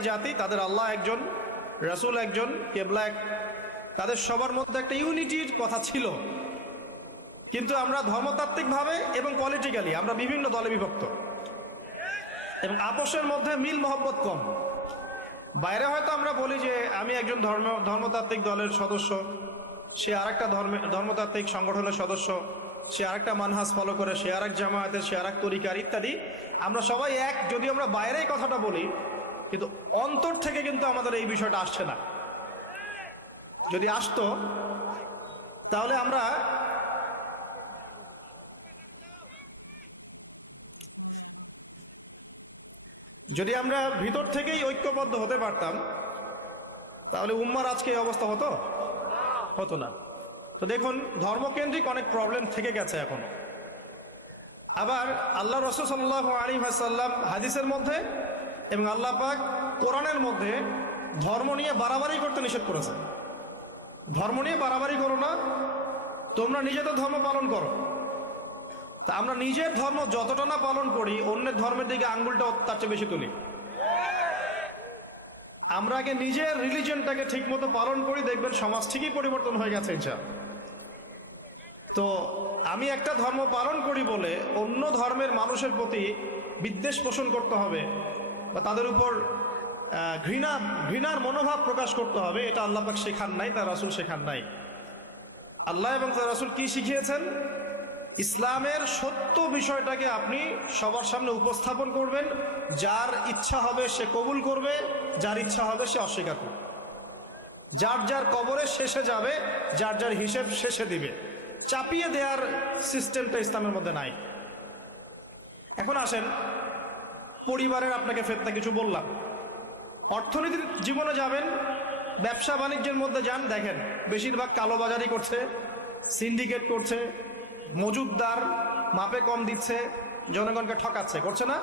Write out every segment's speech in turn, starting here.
জাতি, তাদের আল্লাহ একজন, রাসূল একজন, কেবলা এক, তাদের সবার মধ্যে একটা ইউনিটির কথা ছিল। কিন্তু আমরা ধর্মতাত্ত্বিকভাবে এবং পলিটিক্যালি আমরা বিভিন্ন দলে বিভক্ত। এবং আপোষের মধ্যে মিল মহব্বত কম। বাইরে হয়তো আমরা বলি যে, আমি একজন ধর্ম, ধর্মতাত্ত্বিক দলের সদস্য, সে আরেকটা ধর্মে, ধর্মতাত্ত্বিক সংগঠনের সদস্য, সে আরেকটা মানহাজ ফলো করে, সে আরেক জামায়াতের, সে আরেক তরিকার ইত্যাদি। আমরা সবাই এক, যদি আমরা বাইরে কথাটা বলি কিন্তু অন্তর থেকে কিন্তু আমাদের এই বিষয়টা আসছে না। যদি আসতো, তাহলে আমরা যদি আমরা ভিতর থেকেই ঐক্যবদ্ধ হতে পারতাম, তাহলে উম্মার আজকে এই অবস্থা হতো? হতো না। তো দেখুন, ধর্মকেন্দ্রিক অনেক প্রবলেম থেকে গেছে এখন। আবার আল্লাহ রসুল সাল্লাহ আলী সাল্লাম হাদিসের মধ্যে এবং আল্লাহ পাক কোরআনের মধ্যে ধর্ম নিয়ে বাড়াবাড়ি করতে নিষেধ করেছে ধর্ম নিয়ে বাড়াবাড়ি করো না, তোমরা নিজেদের ধর্ম পালন করো। তা আমরা নিজের ধর্ম যতটা না পালন করি, অন্যের ধর্মের দিকে আঙ্গুলটা তার চেয়ে বেশি তুলি। আমরা আগে নিজের রিলিজনটাকে ঠিক মতো পালন করি, দেখবেন সমাজ ঠিকই পরিবর্তন হয়ে গেছে ইনশা তো আমি একটা ধর্ম পালন করি বলে অন্য ধর্মের মানুষের প্রতি বিদ্বেষ পোষণ করতে হবে। বা তাদের উপর ঘৃণা, ঘৃণার মনোভাব প্রকাশ করতে হবে, এটা আল্লাহ পাক শেখান নাই, তার রাসুল শেখান নাই। আল্লাহ এবং তার রাসুল কি শিখিয়েছেন? ইসলামের সত্য বিষয়টাকে আপনি সবার সামনে উপস্থাপন করবেন, যার ইচ্ছা হবে সে কবুল করবে, যার ইচ্ছা হবে সে অস্বীকার করবে। যার যার কবরে শেষে যাবে, যার যার হিসেব শেষে দিবে। চাপিয়ে দেওয়ার সিস্টেমটা ইসলামের মধ্যে নাই। এখন আসেন পরিবারের আপনাকে ফেরতা কিছু বললাম। অর্থনীতির জীবনে যাবেন, ব্যবসা বাণিজ্যের মধ্যে যান, দেখেন, বেশিরভাগ কালোবাজারি করছে, সিন্ডিকেট করছে মজুদদার মাপে কম দিচ্ছে, জনগণকে ঠকাচ্ছে, করছে না?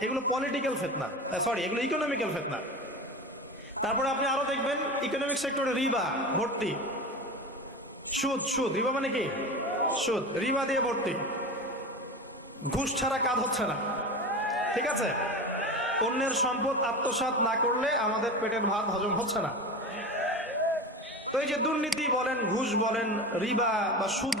এগুলো পলিটিক্যাল ফেতনা। সরি এগুলো ইকোনমিক্যাল ফেতনা। তারপরে আপনি আরও দেখবেন ইকোনমিক সেক্টরে রিবা, ভর্তি। সুদ সুদ, রিবা মানে কি? সুদ, রিবা দিয়ে ভর্তি। ঘুষ ছাড়া কাজ হচ্ছে না। ঠিক আছে? অন্যের সম্পদ আত্মসাত না করলে আমাদের পেটের ভাত হজম হচ্ছে না। তো এই যে দুর্নীতি বলেন, ঘুষ বলেন, রিবা বা সুদ